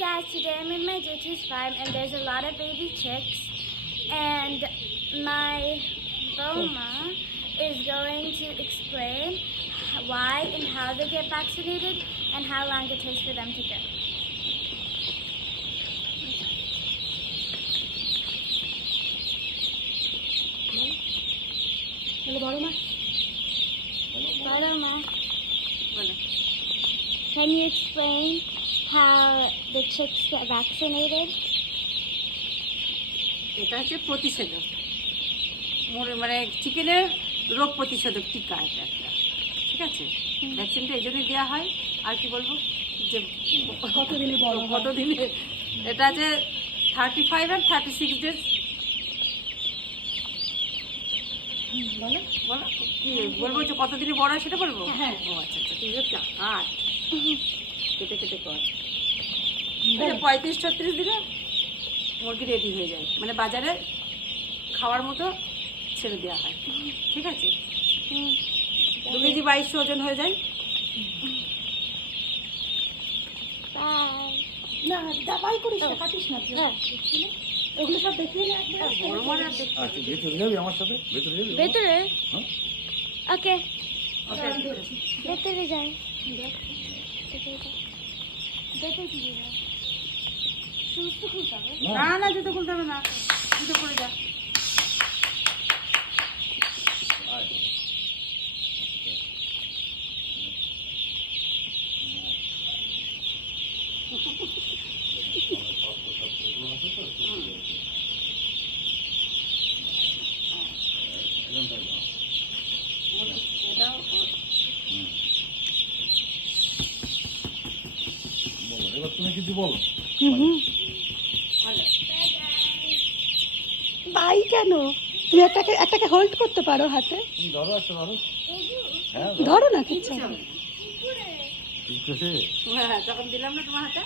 guys, today I'm in my JT's farm and there's a lot of baby chicks and my Boma is going to explain why and how they get vaccinated and how long it takes for them to grow. Boma, can you explain how the chicks get vaccinated? এটা হচ্ছে প্রতিষেধক মানে চিকেনের রোগ প্রতিষেধক টিকা এটা একটা, ঠিক আছে? ভ্যাকসিনটা এই জন্যই দেওয়া হয়। আর কি বলবো যে কতদিনে এটা যে 35 আর 36 ডেজ। বলো বলো কি বলবো, যে কতদিনে বড় হয় সেটা বলবো? হ্যাঁ, ও আচ্ছা আচ্ছা, ঠিক আছে। কাট কেটে কেটে কর 35-36 দিনে মুরগি রেডি হয়ে যায়, মানে বাজারে খাওয়ার মতো ছেড়ে দেওয়া হয়, ঠিক আছে? 2 কেজি 2200 ওজন হয়ে যায়। না দাবাই করিস না, কাটিস না, ওগুলো সব দেখিয়ে না বড় মার আর দেখতে আচ্ছা, ভেতরে যাবি আমার সাথে? ভেতরে যাবি? ভেতরে? হ্যাঁ। ওকে, ওকে। ভেতরে যাই। ভেতরে কি দিবে? শুজ তো খুলতে হবে। না না, জুতো খুলতে হবে না, জুতো পরে যা। এবার তুমি কিছু বলো। বাই কেন? তুমি একটাকে হোল্ড করতে পারো হাতে, তুমি ধরো, একটা ধরো। হ্যাঁ, ধরো না, কিচ্ছু হবে না। ঠিক আছে। হ্যাঁ, তখন দিলাম না তোমার হাতে।